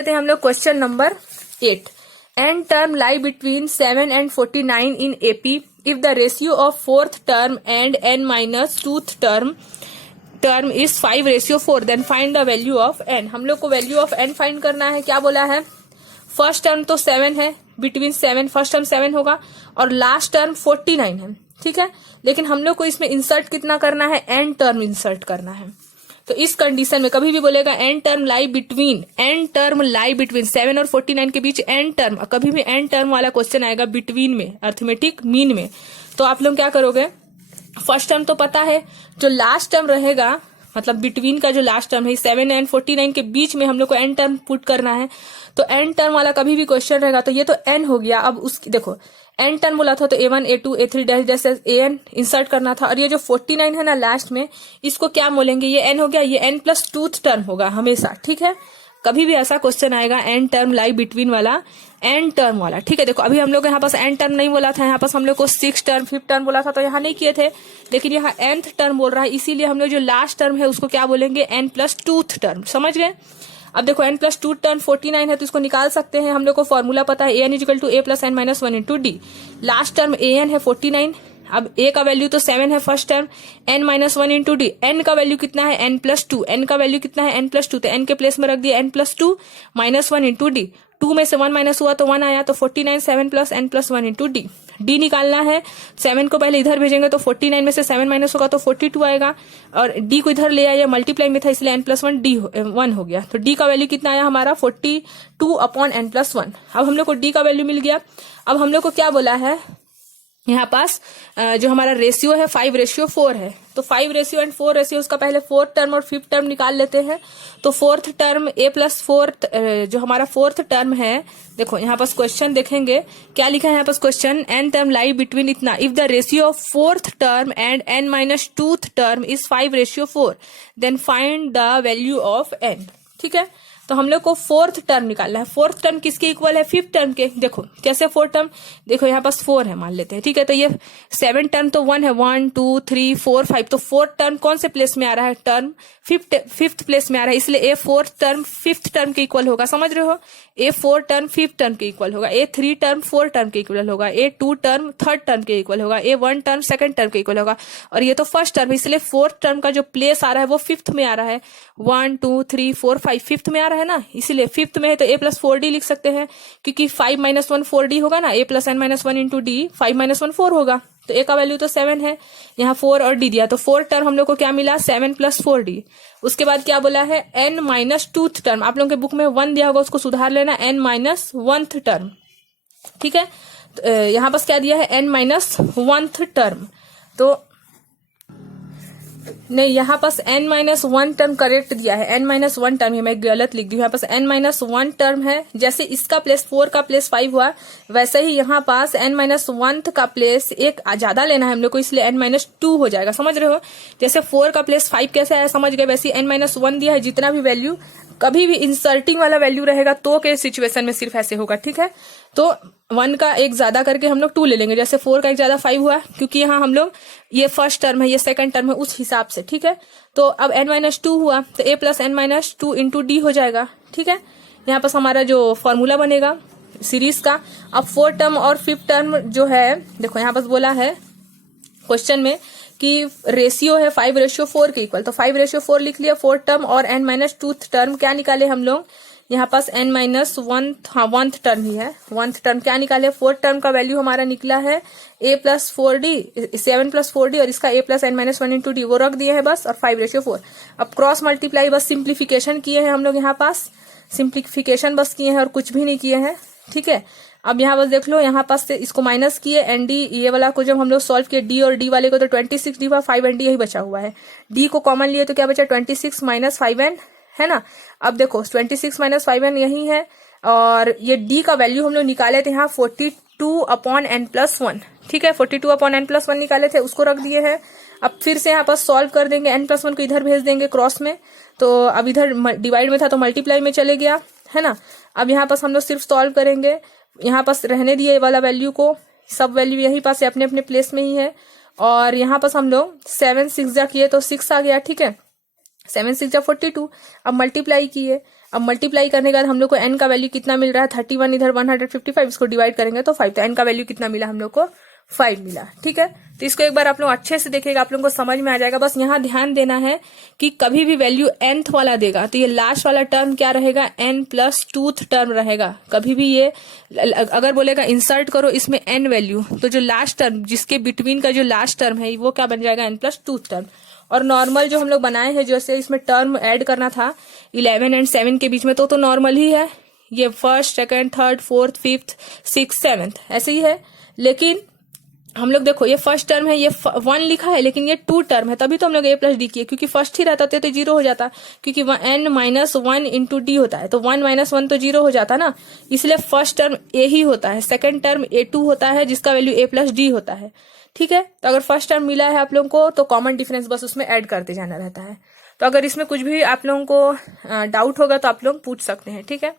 हम लोग question number 8। n term lie between 7 and 49 in AP if the ratio of fourth term and n minus tooth term is 5:4 then find the value of n। हम लोग को value of n find करना है। क्या बोला है? First term तो 7 है, बिटवीन 7 फर्स्ट टर्म 7 होगा और लास्ट टर्म 49 है, ठीक है। लेकिन हम लोग को इसमें इंसर्ट कितना करना है? n टर्म इंसर्ट करना है। तो इस कंडीशन में कभी भी बोलेगा n टर्म लाई बिटवीन 7 और 49 के बीच n टर्म, कभी भी n टर्म वाला क्वेश्चन आएगा बिटवीन में, अर्थमेटिक मीन में, तो आप लोग क्या करोगे? फर्स्ट टर्म तो पता है, जो लास्ट टर्म रहेगा मतलब बिटवीन का जो लास्ट टर्म है 7 एंड 49 के बीच में हम लोग को n टर्म पुट करना है। तो n टर्म वाला कभी भी क्वेश्चन रहेगा तो ये तो n हो गया। अब उसकी देखो n टर्म बोला था तो a1 a2 a3 dash dash an insert करना था, और ये जो 49 है ना लास्ट में, इसको क्या बोलेंगे? ये n हो गया, ये n प्लस टूथ टर्म होगा हमेशा, ठीक है। कभी भी ऐसा क्वेश्चन आएगा n टर्म लाई बिटवीन वाला, n टर्म वाला, ठीक है। देखो अभी हम लोग यहाँ पास n टर्म नहीं बोला था, यहाँ पास हम लोग को 6 टर्म 5 टर्म बोला था तो यहाँ नहीं किए थे, लेकिन यहाँ nth टर्म बोल रहा है, इसीलिए हम लोग जो लास्ट टर्म है उसको क्या बोलेंगे? n plus tooth term. समझ गए? अब देखो n प्लस टू टर्म 49 है तो इसको निकाल सकते हैं। हम लोग को फॉर्मूला पता है an equal to a plus n minus 1 into D. Last term an है 49, अब a का वैल्यू तो 7 है first term, n minus 1 into D. n का वैल्यू कितना है? n plus 2। n का वैल्यू कितना है? n प्लस 2, तो n के प्लेस में रख दिया n plus 2 minus 1 into D. 2 में से 1 माइनस हुआ तो 1 आया, तो 49 7 plus n plus 1 into D. D निकालना है, 7 को पहले इधर भेजेंगे तो 49 में से 7 माइनस होगा तो 42 आएगा, और डी को इधर ले आया, मल्टीप्लाई में था इसलिए n प्लस 1 हो गया। तो डी का वैल्यू कितना आया हमारा? 42 अपॉन n प्लस 1। अब हम लोग को डी का वैल्यू मिल गया। अब हम लोग को क्या बोला है यहाँ पास? जो हमारा रेशियो है 5:4 है, तो 5 एंड 4 रेशियो, उसका पहले फोर्थ टर्म और फिफ्थ टर्म निकाल लेते हैं। तो fourth term a plus fourth, जो हमारा फोर्थ टर्म है, देखो यहाँ पास क्वेश्चन देखेंगे क्या लिखा है यहाँ पास question, n term lie between इतना, if the ratio of fourth term and n minus twoth term is 5:4 then find the value of n, ठीक है। तो हम लोग को फोर्थ टर्म निकालना है। फोर्थ टर्म किसके इक्वल है? फिफ्थ टर्म के। देखो कैसे फोर्थ टर्म, देखो यहाँ पास 4 है मान लेते हैं, ठीक है। तो ये 7 टर्म तो 1 है, 1 2 3 4 5, तो फोर्थ टर्म कौन से प्लेस में आ रहा है? टर्म फिफ्थ प्लेस में आ रहा है, इसलिए ए फोर्थ टर्म फिफ्थ टर्म के इक्वल होगा। समझ रहे हो? ए 4 टर्म फिफ्थ टर्म के इक्वल होगा, ए 3 टर्म 4 टर्म के इक्वल होगा, ए 2 टर्म थर्ड टर्म के इक्वल होगा, ए 1 टर्म सेकंड टर्म के इक्वल होगा, और ये तो फर्स्ट टर्म है, इसलिए फोर्थ टर्म का जो प्लेस आ रहा है वो फिफ्थ में आ रहा है। 1 2 3 4 5 फिफ्थ में आ रहा है ना, इसलिए फिफ्थ में है तो a प्लस 4d लिख सकते हैं, क्योंकि 5 माइनस 1 4d होगा ना, a plus n minus 1 into D, 5 minus 1 4 होगा, तो a का वैल्यू तो 7 है, यहाँ 4 और d दिया, तो फोर्थ टर्म हम लोग को क्या मिला? 7 प्लस 4d। उसके बाद क्या बोला है? n माइनस टूथ टर्म, आप लोगों के बुक में 1 दिया होगा, उसको सुधार लेना, n माइनस 1th टर्म, ठीक है। तो यहाँ पास क्या दिया है? n माइनस 1th टर्म, तो नहीं, यहाँ पास n माइनस 1 टर्म करेक्ट दिया है, n माइनस 1 टर्म है, मैं गलत लिख दी हूँ। यहाँ पास n माइनस 1 टर्म है, जैसे इसका प्लेस 4 का प्लेस 5 हुआ, वैसे ही यहाँ पास n माइनस 1 का प्लेस एक ज्यादा लेना है हम लोग को, इसलिए n माइनस 2 हो जाएगा। समझ रहे हो? जैसे 4 का प्लेस 5 कैसे आया समझ गए, वैसे n माइनस 1 दिया है। जितना भी वैल्यू कभी भी इंसर्टिंग वाला वैल्यू रहेगा तो के सिचुएशन में सिर्फ ऐसे होगा, ठीक है। तो 1 का एक ज्यादा करके हम लोग 2 ले लेंगे, जैसे 4 का एक ज्यादा 5 हुआ, क्योंकि यहाँ हम लोग ये फर्स्ट टर्म है, ये सेकंड टर्म है, उस हिसाब से, ठीक है। तो अब n माइनस 2 हुआ तो a plus n minus 2 into D हो जाएगा, ठीक है। यहाँ पास हमारा जो फॉर्मूला बनेगा सीरीज का। अब फोर्थ टर्म और फिफ्थ टर्म जो है, देखो यहाँ पास बोला है क्वेश्चन में कि रेशियो है 5:4 के इक्वल, तो 5:4 लिख लिया फोर्थ टर्म, और n माइनस टूथ टर्म क्या निकाले हम लोग? यहाँ पास n माइनस 1, हाँ 1th टर्म ही है, 1th टर्म क्या निकाले? फोर्थ टर्म का वैल्यू हमारा निकला है a plus 4d, 7 plus 4d, और इसका a plus n minus 1 into D, वो रख दिए है बस, और 5:4। अब क्रॉस मल्टीप्लाई बस सिंप्लीफिकेशन किए हैं हम लोग, यहाँ पास सिंप्लीफिकेशन बस किए हैं और कुछ भी नहीं किए हैं, ठीक है। अब यहाँ बस देख लो, यहाँ पास से इसको माइनस किए, एन डी, ये वाला को जब हम लोग सॉल्व किए डी और डी वाले को, तो 26 डी हुआ, 5 एन डी यही बचा हुआ है। डी को कॉमन लिए तो क्या बचा? 26 माइनस 5 एन, है ना। अब देखो 26 माइनस 5 एन यही है, और ये डी का वैल्यू हम लोग निकाले थे यहाँ 42 अपॉन एन प्लस 1, ठीक है। 42 अपॉन एन प्लस 1 निकाले थे, उसको रख दिए हैं। अब फिर से यहाँ पास सॉल्व कर देंगे, n प्लस 1 को इधर भेज देंगे क्रॉस में, तो अब इधर डिवाइड में था तो मल्टीप्लाई में चले गया, है ना। अब यहाँ पास हम लोग सिर्फ सॉल्व करेंगे, यहाँ पास रहने दिए वाला वैल्यू को, सब वैल्यू यहीं पास अपने अपने प्लेस में ही है, और यहाँ पास हम लोग 7 6 जा किए तो 6 आ गया, ठीक है। 7 6 जा 42, अब मल्टीप्लाई किए, अब मल्टीप्लाई करने के बाद हम लोग को n का वैल्यू कितना मिल रहा है 31, इधर 155, इसको डिवाइड करेंगे तो 5, तो n का वैल्यू कितना मिला हम लोग को 5 मिला। ठीक है, तो इसको एक बार आप लोग अच्छे से देखिएगा, आप लोगों को समझ में आ जाएगा। बस यहाँ ध्यान देना है कि कभी भी वैल्यू nth वाला देगा तो ये लास्ट वाला टर्म क्या रहेगा, n प्लस 2th टर्म रहेगा। कभी भी ये अगर बोलेगा इंसर्ट करो इसमें n वैल्यू, तो जो लास्ट टर्म जिसके बिटवीन का जो लास्ट टर्म है वो क्या बन जाएगा, n प्लस 2th टर्म। और नॉर्मल जो हम लोग बनाए हैं, जैसे इसमें टर्म ऐड करना था 11 एंड 7 के बीच में, तो नॉर्मल ही है, ये first, second, third, fourth, fifth, six, seventh ऐसे ही है। लेकिन हम लोग देखो ये फर्स्ट टर्म है, ये 1 लिखा है, लेकिन ये 2 टर्म है, तभी तो हम लोग a प्लस डी किए, क्योंकि फर्स्ट ही रहता तो 0 हो जाता, क्योंकि n माइनस 1 इंटू डी होता है, तो 1 माइनस 1 तो 0 हो जाता ना, इसलिए फर्स्ट टर्म a ही होता है, सेकंड टर्म a2 होता है जिसका वैल्यू a प्लस डी होता है। ठीक है, तो अगर फर्स्ट टर्म मिला है आप लोगों को तो कॉमन डिफरेंस बस उसमें ऐड करते जाना रहता है। तो अगर इसमें कुछ भी आप लोगों को डाउट होगा तो आप लोग पूछ सकते हैं। ठीक है।